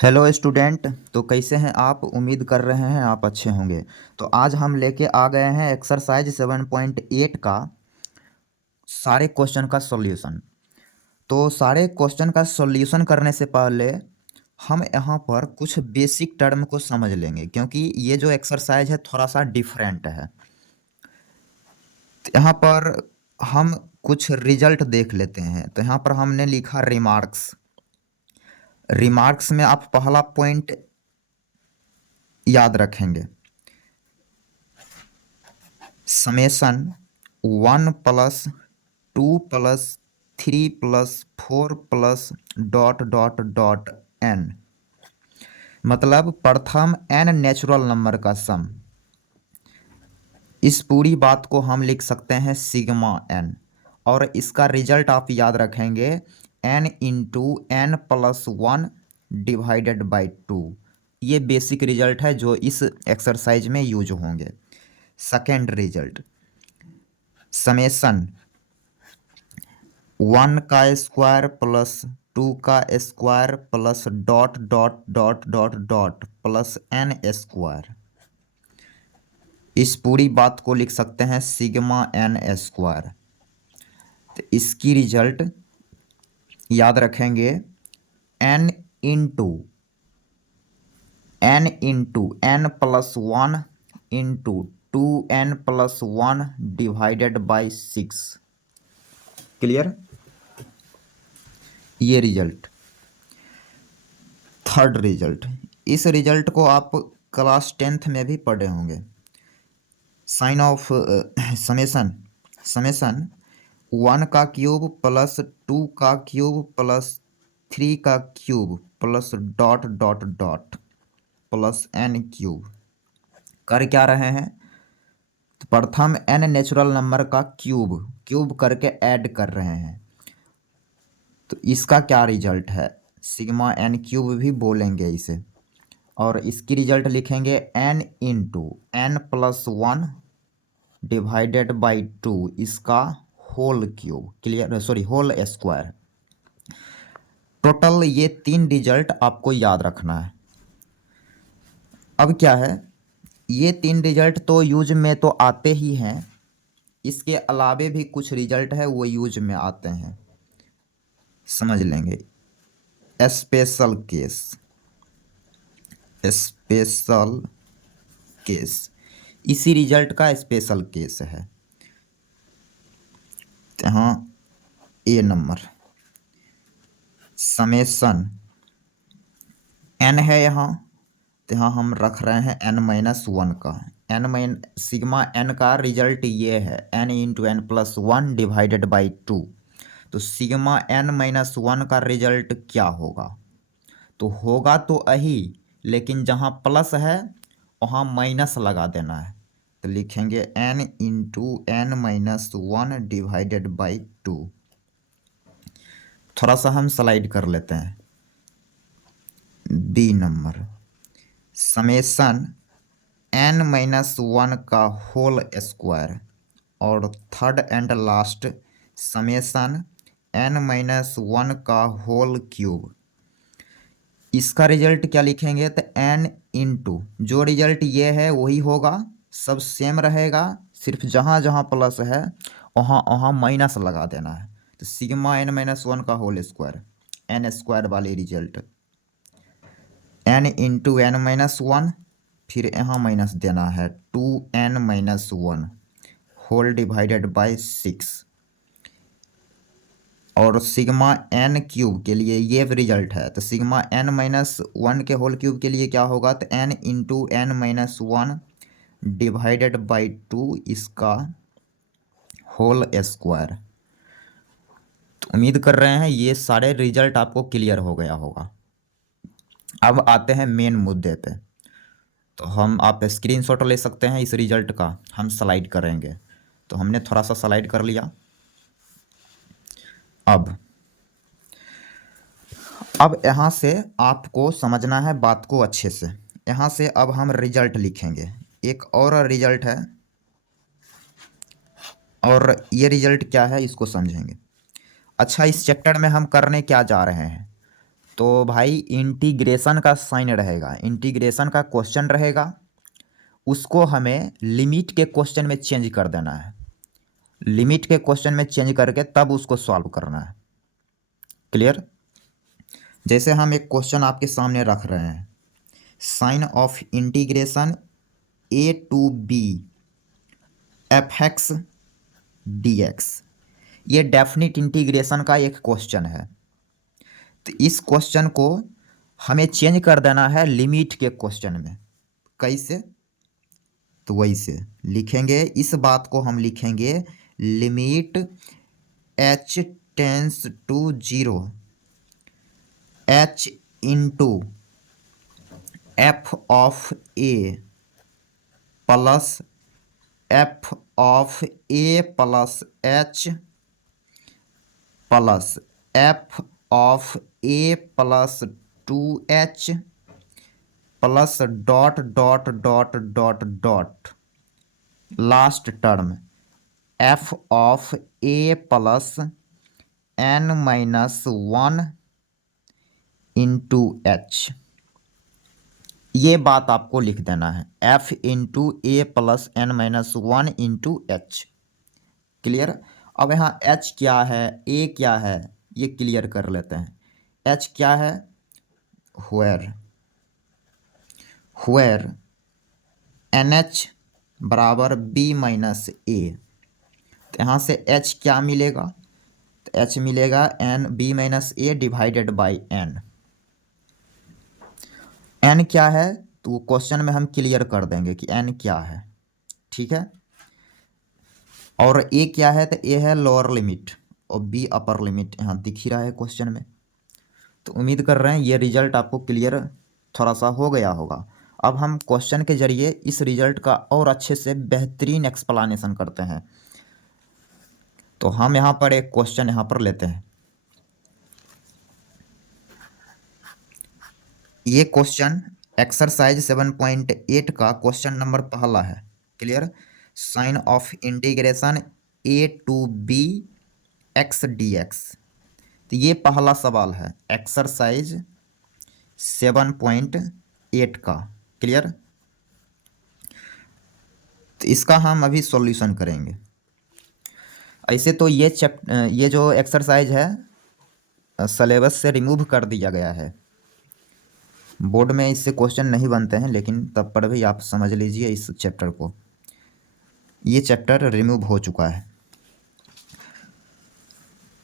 Hello student. तो कैसे हैं आप? उम्मीद कर रहे हैं आप अच्छे होंगे। तो आज हम लेके आ गए हैं एक्सरसाइज 7.8 का सारे क्वेश्चन का सॉल्यूशन। तो सारे क्वेश्चन का सॉल्यूशन करने से पहले हम यहाँ पर कुछ बेसिक टर्म को समझ लेंगे, क्योंकि ये जो एक्सरसाइज है थोड़ा सा डिफरेंट है। तो यहाँ पर हम कुछ रिजल्ट देख लेते हैं। तो यहाँ पर हमने लिखा रिमार्क्स। रिमार्क्स में आप पहला पॉइंट याद रखेंगे, समेसन 1+2+3+4+... मतलब प्रथम n नेचुरल नंबर का सम। इस पूरी बात को हम लिख सकते हैं सिग्मा n, और इसका रिजल्ट आप याद रखेंगे n × n+1 डिवाइडेड बाई 2। ये बेसिक रिजल्ट है जो इस एक्सरसाइज में यूज होंगे। सेकेंड रिजल्ट, समेसन 1 का स्क्वायर प्लस 2 का square plus dot dot dot dot dot plus n square. इस पूरी बात को लिख सकते हैं सिग्मा n स्क्वायर। तो इसकी रिजल्ट याद रखेंगे n × n+1 into 2n+1 divided by 6। Clear? ये रिजल्ट। थर्ड रिजल्ट, इस रिजल्ट को आप क्लास 10th में भी पढ़े होंगे। साइन ऑफ समेसन 1 का क्यूब प्लस 2 का क्यूब प्लस 3 का cube plus dot dot dot plus n cube. कर क्या रहे हैं? तो प्रथम n नेचुरल नंबर का क्यूब करके ऐड कर रहे हैं। तो इसका क्या रिजल्ट है? सिग्मा n क्यूब भी बोलेंगे इसे। और इसकी रिजल्ट लिखेंगे n × n+1 डिवाइडेड बाई 2, इसका whole cube. Clear? Sorry, whole square. Total ये 3 रिजल्ट आपको याद रखना है। अब क्या है, ये 3 रिजल्ट तो यूज में तो आते ही हैं, इसके अलावे भी कुछ रिजल्ट है वो यूज में आते हैं। समझ लेंगे। स्पेशल केस, स्पेशल केस इसी रिजल्ट का स्पेशल केस है। यहाँ ए नंबर समेसन n है यहाँ, तो यहाँ हम रख रहे हैं n-1 का। सिग्मा n का रिजल्ट ये है n × n+1 डिवाइडेड बाई 2। तो सिग्मा n-1 का रिजल्ट क्या होगा? तो होगा तो अही, लेकिन जहाँ प्लस है वहाँ माइनस लगा देना है। तो लिखेंगे n × n-1 डिवाइडेड बाई 2। थोड़ा सा हम स्लाइड कर लेते हैं। बी नंबर समेसन n-1 का होल स्क्वायर, और third and last summation n-1 का होल क्यूब। इसका रिजल्ट क्या लिखेंगे? तो n इंटू जो रिजल्ट ये है वही होगा, सब सेम रहेगा, सिर्फ जहाँ जहाँ प्लस है वहाँ वहाँ माइनस लगा देना है। तो सिग्मा n-1 का होल स्क्वायर, n स्क्वायर वाली रिजल्ट, n × n-1, फिर यहाँ माइनस देना है 2n-1 होल डिवाइडेड बाई 6। और सिग्मा n क्यूब के लिए ये रिजल्ट है। तो सिग्मा n-1 के होल क्यूब के लिए क्या होगा? तो n × n-1 डिवाइडेड बाई 2, इसका होल स्क्वायर। तो उम्मीद कर रहे हैं ये सारे रिजल्ट आपको क्लियर हो गया होगा। अब आते हैं मेन मुद्दे पे। तो आप स्क्रीनशॉट ले सकते हैं इस रिजल्ट का, हम स्लाइड करेंगे। तो हमने थोड़ा सा स्लाइड कर लिया। अब यहाँ से आपको समझना है बात को अच्छे से। यहाँ से अब हम रिजल्ट लिखेंगे। एक और रिजल्ट है, और ये रिजल्ट क्या है इसको समझेंगे। अच्छा, इस चैप्टर में हम करने क्या जा रहे हैं? तो भाई इंटीग्रेशन का साइन रहेगा, इंटीग्रेशन का क्वेश्चन रहेगा, उसको हमें लिमिट के क्वेश्चन में चेंज कर देना है, लिमिट के क्वेश्चन में चेंज करके तब उसको सॉल्व करना है। क्लियर? जैसे हम एक क्वेश्चन आपके सामने रख रहे हैं, sine of integration a to b F X D X, ये डेफिनिट इंटीग्रेशन का एक क्वेश्चन है। तो इस क्वेश्चन को हमें चेंज कर देना है लिमिट के क्वेश्चन में। कैसे? तो वैसे लिखेंगे, इस बात को हम लिखेंगे limit h tends to 0 h into f of a plus f of a plus h plus f of a plus 2h plus dot dot dot dot dot last term f of a plus n minus 1 into h. ये बात आपको लिख देना है, f into a plus n minus 1 into h. Clear? अब यहाँ h क्या है, a क्या है, ये क्लियर कर लेते हैं। h क्या है? व्हेर NH बराबर b माइनस ए। तो यहाँ से h क्या मिलेगा? तो h मिलेगा n b minus A divided by n। n क्या है तो क्वेश्चन में हम क्लियर कर देंगे कि n क्या है। ठीक है? और a क्या है? तो a है लोअर लिमिट और b अपर लिमिट, यहाँ दिख ही रहा है क्वेश्चन में। तो उम्मीद कर रहे हैं ये रिजल्ट आपको क्लियर थोड़ा सा हो गया होगा। अब हम क्वेश्चन के जरिए इस रिजल्ट का और अच्छे से बेहतरीन एक्सप्लेनेशन करते हैं। तो हम यहाँ पर एक क्वेश्चन यहाँ पर लेते हैं। ये क्वेश्चन एक्सरसाइज 7.8 का क्वेश्चन नंबर पहला है। Clear? Sine of integration a to b x dx। तो ये पहला सवाल है एक्सरसाइज 7.8 का। क्लियर? तो इसका हम अभी सॉल्यूशन करेंगे। ऐसे तो ये जो एक्सरसाइज है सिलेबस से रिमूव कर दिया गया है, बोर्ड में इससे क्वेश्चन नहीं बनते हैं, लेकिन तब पर भी आप समझ लीजिए इस चैप्टर को, ये चैप्टर रिमूव हो चुका है।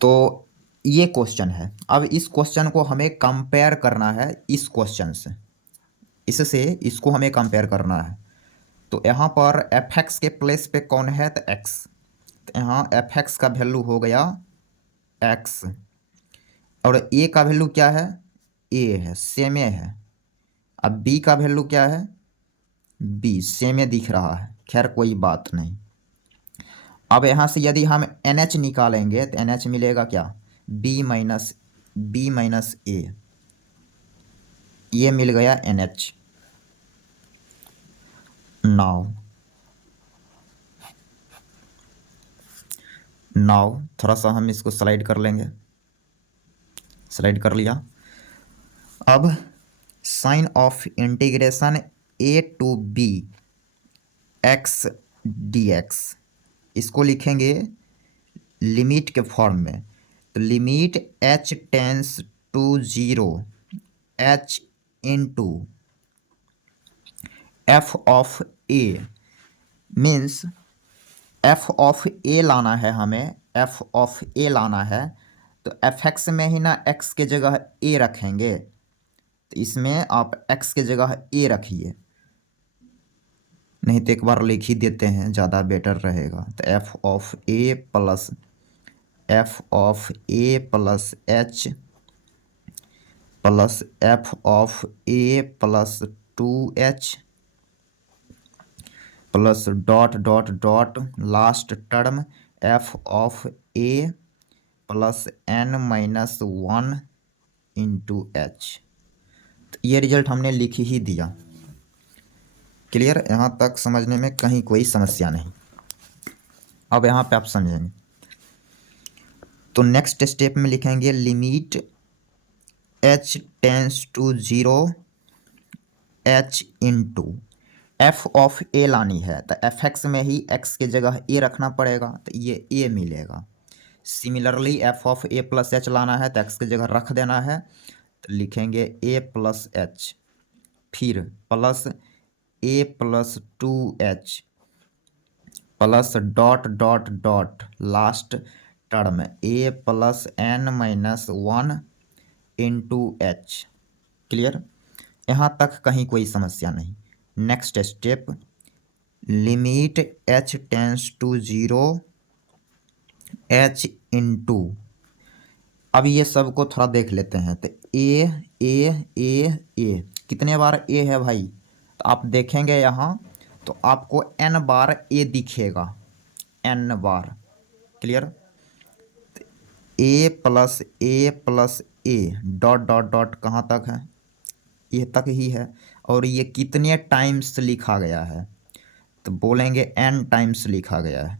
तो ये क्वेश्चन है। अब इस क्वेश्चन को हमें कंपेयर करना है इस क्वेश्चन से, इससे इसको हमें कंपेयर करना है। तो यहाँ पर एफ एक्स के प्लेस पे कौन है? तो एक्स। तो यहाँ एफ एक्स का वैल्यू हो गया एक्स, और ए का वैल्यू क्या है? ए है, सेम ए है। अब बी का वैल्यू क्या है? बी, सेम ए दिख रहा है। खैर कोई बात नहीं। अब यहाँ से यदि हम एन एच निकालेंगे तो एन एच मिलेगा क्या? बी माइनस ए, ये मिल गया एन एच। नाउ थोड़ा सा हम इसको स्लाइड कर लेंगे, स्लाइड कर लिया। अब sine of integration a to b x dx, इसको लिखेंगे लिमिट के फॉर्म में। तो limit h tends to 0 h into f of a, means f of a लाना है हमें, एफ ऑफ ए लाना है। तो एफ एक्स में ही ना एक्स के जगह ए रखेंगे, तो इसमें आप एक्स के जगह ए रखिए, नहीं तो एक बार लिख ही देते हैं, ज़्यादा बेटर रहेगा। तो F of a plus h plus f of a plus 2h plus dot dot dot last term f of a plus n minus 1 into h. ये रिजल्ट हमने लिख ही दिया। क्लियर? यहाँ तक समझने में कहीं कोई समस्या नहीं। अब यहाँ पे आप समझेंगे। तो नेक्स्ट स्टेप में लिखेंगे limit h tends to 0 h into f of a लानी है तो एफ एक्स में ही एक्स की जगह ए रखना पड़ेगा तो ये ए मिलेगा। Similarly F of a plus H लाना है तो एक्स की जगह रख देना है तो लिखेंगे ए प्लस एच, फिर plus a plus 2h plus dot dot dot last term a plus n minus 1 into h. Clear, यहाँ तक कहीं कोई समस्या नहीं। Next step, limit h tends to 0 h into, अब ये सबको थोड़ा देख लेते हैं तो ए कितने बार ए है भाई, तो आप देखेंगे यहाँ तो आपको n बार ए दिखेगा, n बार। क्लियर, ए प्लस ए डॉट डॉट डॉट कहाँ तक है, ये तक ही है। और ये कितने टाइम्स लिखा गया है तो बोलेंगे n टाइम्स लिखा गया है।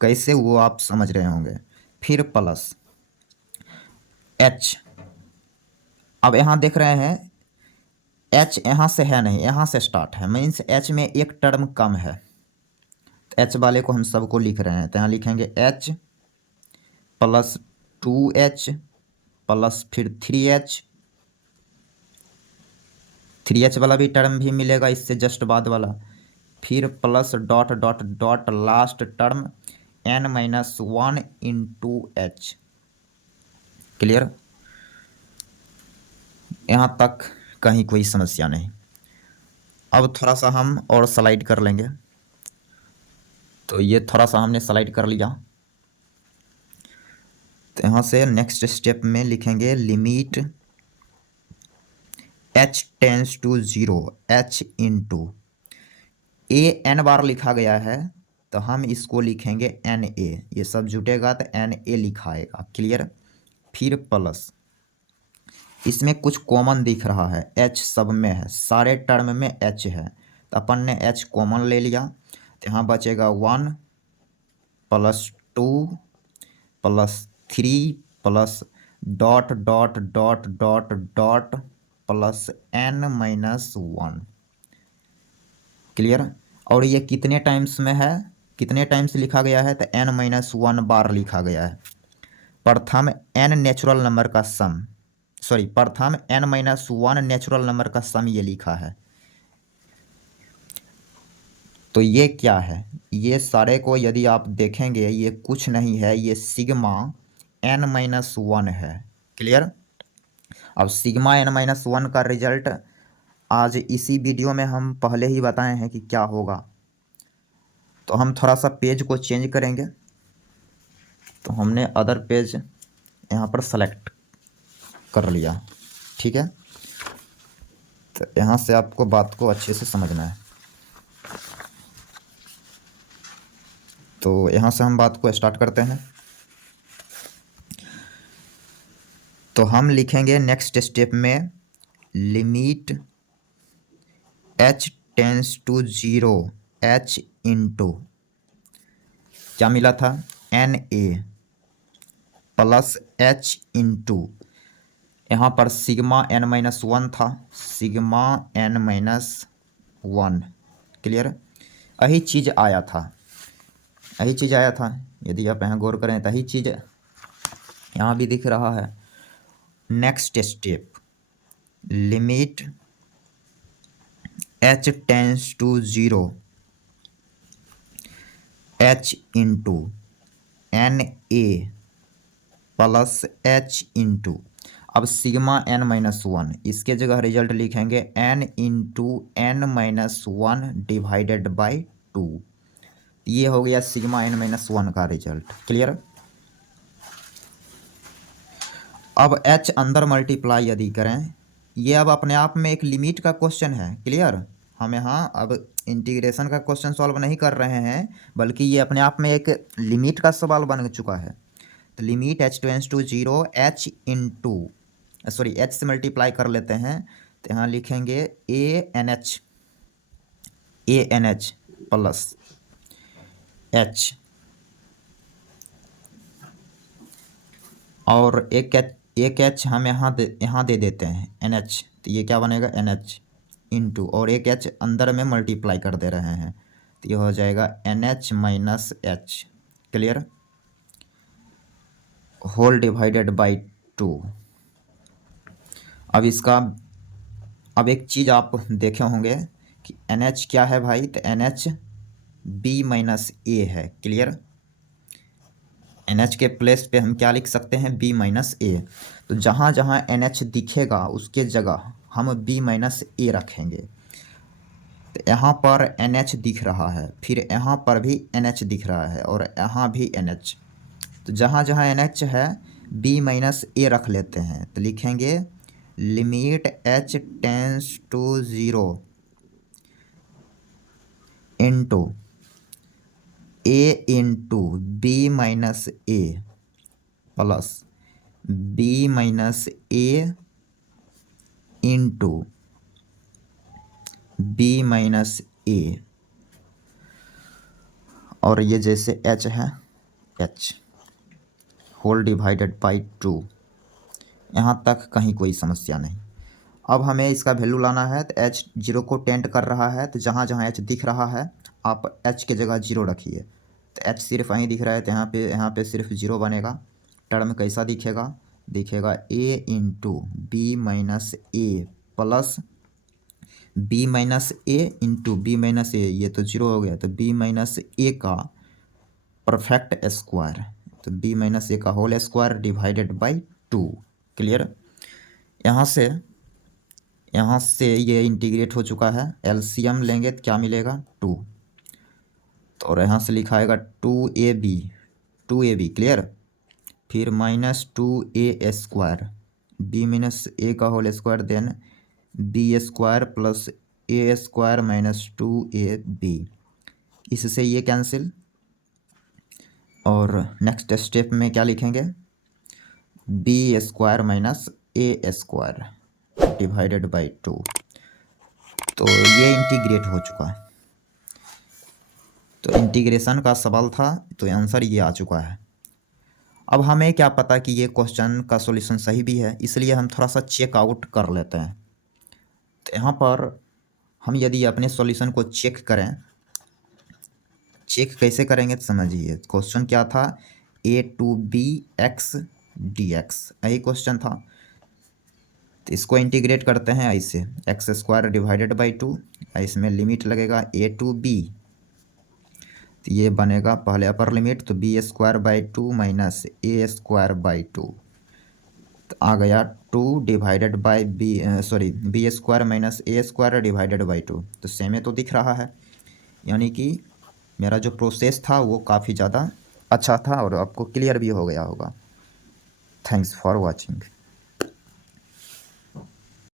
कैसे वो आप समझ रहे होंगे। फिर प्लस h, अब यहाँ देख रहे हैं h यहाँ से है नहीं, यहाँ से स्टार्ट है, मीन्स h में एक टर्म कम है तो h वाले को हम सबको लिख रहे हैं तो यहाँ लिखेंगे h प्लस 2h प्लस फिर 3h वाला भी टर्म भी मिलेगा इससे जस्ट बाद वाला, फिर plus dot dot dot last term n minus 1 into h. Clear, यहाँ तक कहीं कोई समस्या नहीं। अब थोड़ा सा हम और स्लाइड कर लेंगे, तो ये थोड़ा सा हमने स्लाइड कर लिया तो यहाँ से नेक्स्ट स्टेप में लिखेंगे limit h tends to 0 h into A n बार लिखा गया है तो हम इसको लिखेंगे एन ए, ये सब जुटेगा तो एन ए लिखाएगा। क्लियर, फिर प्लस इसमें कुछ कॉमन दिख रहा है, h सब में है, सारे टर्म में h है तो अपन ने h कॉमन ले लिया तो यहाँ बचेगा 1 plus 2 plus 3 plus dot dot dot dot dot plus n minus 1। Clear, और ये कितने टाइम्स में है, कितने टाइम्स लिखा गया है तो n माइनस 1 बार लिखा गया है। प्रथम n नेचुरल नंबर का सम, सॉरी प्रथम n माइनस 1 नेचुरल नंबर का सम ये लिखा है। तो ये क्या है, ये सारे को यदि आप देखेंगे ये कुछ नहीं है, ये सिग्मा n माइनस 1 है। क्लियर, अब सिग्मा n माइनस 1 का रिजल्ट आज इसी वीडियो में हम पहले ही बताए हैं कि क्या होगा। तो हम थोड़ा सा पेज को चेंज करेंगे, तो हमने अदर पेज यहाँ पर सेलेक्ट कर लिया। ठीक है, तो यहाँ से आपको बात को अच्छे से समझना है। तो यहाँ से हम बात को स्टार्ट करते हैं। तो हम लिखेंगे नेक्स्ट स्टेप में limit h tends to 0 h into क्या मिला था N A plus h into यहाँ पर सिग्मा n माइनस 1 था, सिग्मा n माइनस 1। क्लियर, यही चीज़ आया था, यही चीज़ आया था, यदि आप यहाँ गौर करें तो यही चीज़ यहाँ भी दिख रहा है। Next step limit h tends to 0 h into N A plus h into, अब सिग्मा n माइनस 1 इसके जगह रिजल्ट लिखेंगे n into N minus 1 divided by 2। ये हो गया सिग्मा n माइनस 1 का रिजल्ट। क्लियर, अब h अंदर मल्टीप्लाई यदि करें, ये अब अपने आप में एक लिमिट का क्वेश्चन है। क्लियर, हम यहाँ अब इंटीग्रेशन का क्वेश्चन सॉल्व नहीं कर रहे हैं, बल्कि ये अपने आप में एक लिमिट का सवाल बन चुका है। तो limit h tends to 0 h into, sorry h से मल्टीप्लाई कर लेते हैं तो यहाँ लिखेंगे A N H plus h और एक एक एच हम यहाँ दे देते हैं NH, तो ये क्या बनेगा NH इंटू, और एक एच अंदर में मल्टीप्लाई कर दे रहे हैं तो ये हो जाएगा NH minus H, clear, whole divided by 2। अब एक चीज़ आप देखे होंगे कि NH क्या है भाई, तो NH B माइनस ए है, क्लियर। NH के प्लेस पे हम क्या लिख सकते हैं, B माइनस ए। तो जहाँ जहाँ NH दिखेगा उसके जगह हम B माइनस ए रखेंगे। तो यहाँ पर NH दिख रहा है, फिर यहाँ पर भी NH दिख रहा है, और यहाँ भी NH। तो जहाँ जहाँ NH है B माइनस ए रख लेते हैं। तो लिखेंगे limit H tends to 0 into a into b minus a plus b minus a into b minus a, और ये जैसे h है h होल डिवाइडेड बाई 2। यहाँ तक कहीं कोई समस्या नहीं। अब हमें इसका वैल्यू लाना है, तो h 0 को टेंड कर रहा है, तो जहाँ जहाँ h दिख रहा है आप h के जगह 0 रखिए। तो h सिर्फ वहीं दिख रहा है, तो यहाँ पे सिर्फ 0 बनेगा। टर्म कैसा दिखेगा a into b minus a plus b minus a into b minus a, ये तो 0 हो गया, तो बी माइनस ए का परफेक्ट स्क्वायर, तो बी माइनस ए का whole square divided by 2, clear. यहाँ से ये इंटीग्रेट हो चुका है, एलसीएम लेंगे तो क्या मिलेगा 2, तो और यहाँ से लिखा आएगा 2ab, क्लियर। फिर minus 2a square, b minus ए का whole square, then b square plus a square minus 2ab, इससे ये कैंसिल। और नेक्स्ट स्टेप में क्या लिखेंगे, B square minus A square divided by 2, तो ये इंटीग्रेट हो चुका है। तो इंटीग्रेशन का सवाल था, तो आंसर ये आ चुका है। अब हमें क्या पता कि ये क्वेश्चन का सॉल्यूशन सही भी है, इसलिए हम थोड़ा सा चेक आउट कर लेते हैं। तो यहाँ पर हम यदि अपने सॉल्यूशन को चेक करें, चेक कैसे करेंगे तो समझिए। क्वेश्चन क्या था, a2bx dx, यही क्वेश्चन था। तो इसको इंटीग्रेट करते हैं ऐसे, एक्स स्क्वायर डिवाइडेड बाई 2, इसमें लिमिट लगेगा a2b, तो ये बनेगा पहले अपर लिमिट, तो B square by 2 minus A square by 2, तो आ गया 2 divided by B square minus A square divided by 2, तो सेम है तो दिख रहा है। यानी कि मेरा जो प्रोसेस था वो काफ़ी ज़्यादा अच्छा था और आपको क्लियर भी हो गया होगा। Thanks for watching.